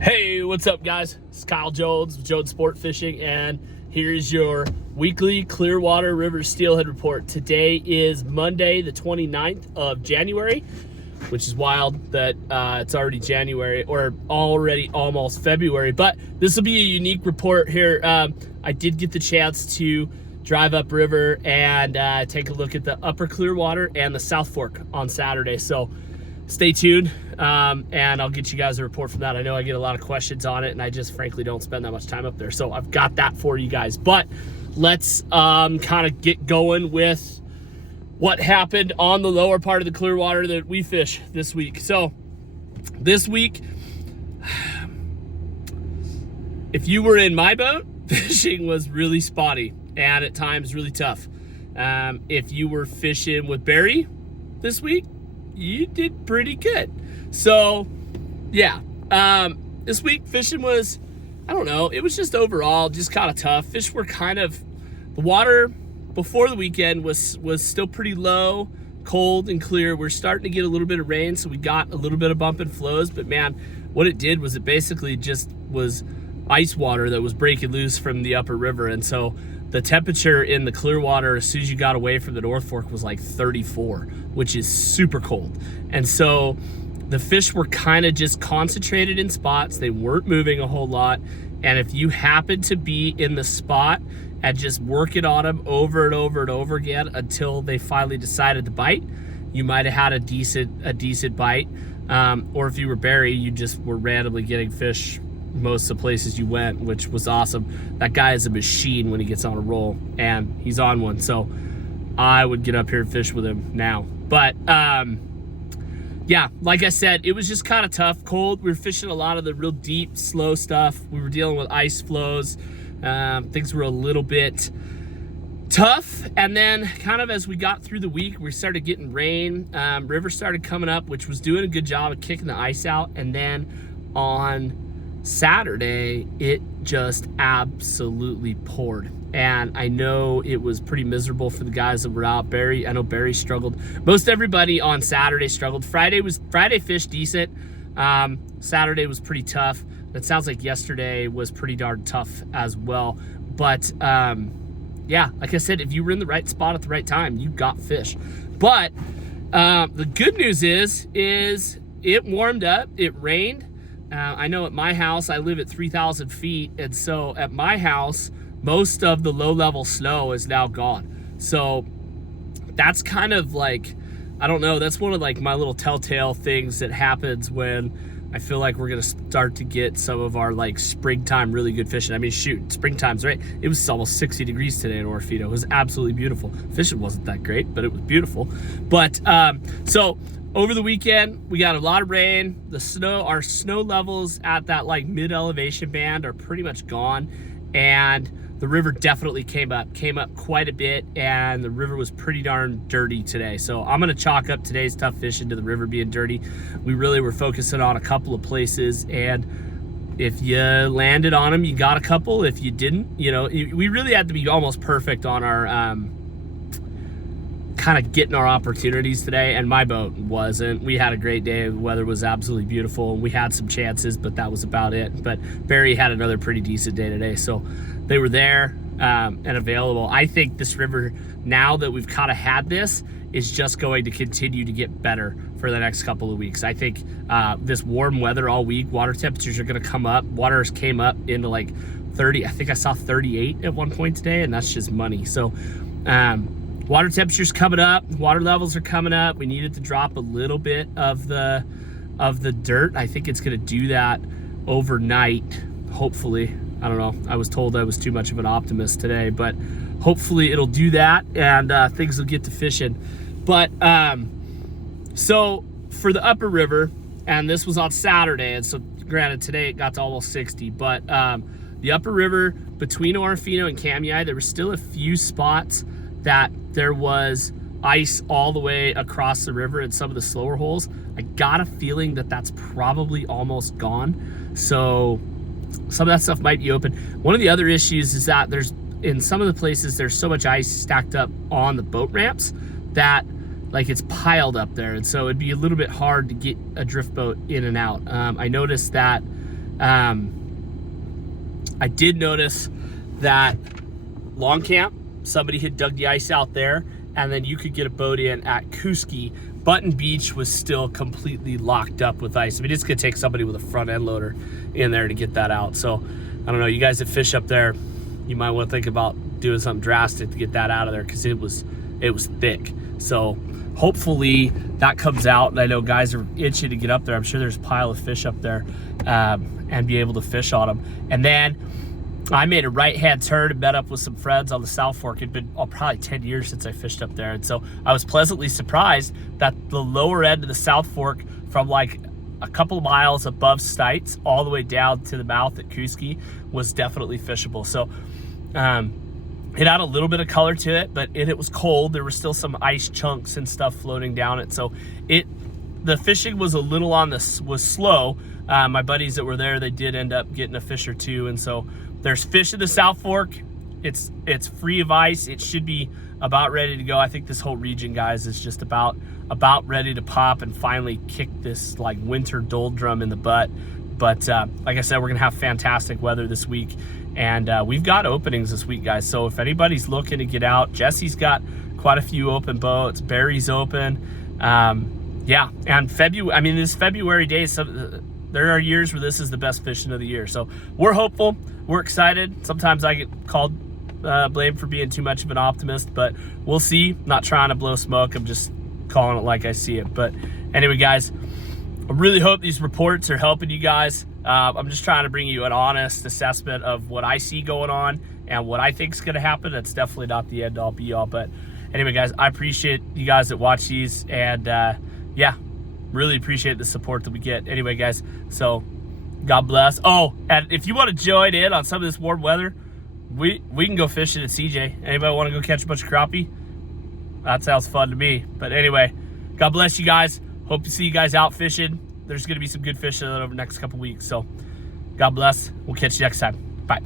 Hey, what's up, guys? It's Kyle Jones with Jones Sport Fishing, and here's your weekly Clearwater River Steelhead report. Today is Monday, the 29th of January, which is wild that it's already January, or already almost February, but this will be a unique report here. I did get the chance to drive upriver and take a look at the upper Clearwater and the South Fork on Saturday, so stay tuned, and I'll get you guys a report from that. I know I get a lot of questions on it, and I just frankly don't spend that much time up there, so I've got that for you guys. But let's kind of get going with what happened on the lower part of the Clearwater that we fish this week. So this week, if you were in my boat, fishing was really spotty and at times really tough. If you were fishing with Barry this week, you did pretty good. So yeah, this week fishing was, I don't know, it was just overall just kind of tough. Fish were kind of, the water before the weekend was still pretty low, cold and clear. We're starting to get a little bit of rain, so we got a little bit of bump and flows, but man, what it did was it basically just was ice water that was breaking loose from the upper river. And so the temperature in the Clearwater as soon as you got away from the North Fork was like 34, which is super cold. And so the fish were kind of just concentrated in spots. They weren't moving a whole lot. And if you happen to be in the spot and just work it on them over and over and over again until they finally decided to bite, you might have had a decent bite. Or if you were Barry, you just were randomly getting fish most of the places you went, which was awesome. That guy is a machine when he gets on a roll, and he's on one, so I would get up here and fish with him now. But yeah, like I said, it was just kind of tough, cold. We were fishing a lot of the real deep, slow stuff. We were dealing with ice flows. Things were a little bit tough, and then kind of as we got through the week, we started getting rain. River started coming up, which was doing a good job of kicking the ice out, and then on Saturday, it just absolutely poured. And I know it was pretty miserable for the guys that were out. Barry, I know Barry struggled. Most everybody on Saturday struggled. Friday fished decent. Saturday was pretty tough. It sounds like yesterday was pretty darn tough as well. But yeah, like I said, if you were in the right spot at the right time, you got fish. But the good news is it warmed up, it rained. I know at my house, I live at 3,000 feet, and so at my house, most of the low-level snow is now gone. So that's kind of like, I don't know, that's one of like my little telltale things that happens when I feel like we're gonna start to get some of our like springtime really good fishing. I mean, shoot, springtime's right. It was almost 60 degrees today in Orofino. It was absolutely beautiful. Fishing wasn't that great, but it was beautiful. But so over the weekend, we got a lot of rain. Our snow levels at that like mid-elevation band are pretty much gone, and the river definitely came up quite a bit, and the river was pretty darn dirty today. So I'm gonna chalk up today's tough fishing to the river being dirty. We really were focusing on a couple of places, and if you landed on them, you got a couple. If you didn't, you know, we really had to be almost perfect on our kind of getting our opportunities today, and my boat wasn't. We had a great day. The weather was absolutely beautiful, and we had some chances, but that was about it. But Barry had another pretty decent day today, so they were there and available. I think this river, now that we've kind of had this, is just going to continue to get better for the next couple of weeks. I think this warm weather all week, water temperatures are going to come up. Waters came up into like 30. I think I saw 38 at one point today, and that's just money. So water temperatures coming up, water levels are coming up. We needed to drop a little bit of the dirt. I think it's going to do that overnight, hopefully. I don't know. I was told I was too much of an optimist today, but hopefully it'll do that, and things will get to fishing. But so for the upper river, and this was on Saturday, and so granted today it got to almost 60, but the upper river between Orofino and Kamei, there were still a few spots that there was ice all the way across the river in some of the slower holes. I got a feeling that that's probably almost gone. So some of that stuff might be open. One of the other issues is that in some of the places, there's so much ice stacked up on the boat ramps that like it's piled up there. And so it'd be a little bit hard to get a drift boat in and out. I noticed that I did notice that Long Camp, somebody had dug the ice out there, and then you could get a boat in at Kuski. Button Beach was still completely locked up with ice. I mean, it's gonna take somebody with a front end loader in there to get that out. So I don't know, you guys that fish up there, you might want to think about doing something drastic to get that out of there, because it was thick. So hopefully that comes out, and I know guys are itching to get up there. I'm sure there's a pile of fish up there, and be able to fish on them. And then I made a right-hand turn and met up with some friends on the South Fork. It'd been probably 10 years since I fished up there. And so I was pleasantly surprised that the lower end of the South Fork, from like a couple of miles above Stites all the way down to the mouth at Kuski, was definitely fishable. So it had a little bit of color to it, but it was cold. There were still some ice chunks and stuff floating down it. So the fishing was a little was slow. My buddies that were there, they did end up getting a fish or two. And so there's fish in the South Fork. It's free of ice. It should be about ready to go. I think this whole region, guys, is just about ready to pop and finally kick this like winter doldrum in the butt. But like I said, we're gonna have fantastic weather this week, and we've got openings this week, guys. So if anybody's looking to get out, Jesse's got quite a few open boats. Barry's open. Yeah, and this February day, there are years where this is the best fishing of the year. So we're hopeful. We're excited. Sometimes I get called blamed for being too much of an optimist, but we'll see. Not trying to blow smoke. I'm just calling it like I see it. But anyway, guys, I really hope these reports are helping you guys. I'm just trying to bring you an honest assessment of what I see going on and what I think is going to happen. That's definitely not the end all be all. But anyway, guys, I appreciate you guys that watch these, and yeah, really appreciate the support that we get. Anyway, guys, so God bless. Oh, and if you want to join in on some of this warm weather, we can go fishing at CJ. Anybody want to go catch a bunch of crappie? That sounds fun to me. But anyway, God bless you guys. Hope to see you guys out fishing. There's going to be some good fishing over the next couple weeks. So God bless. We'll catch you next time. Bye.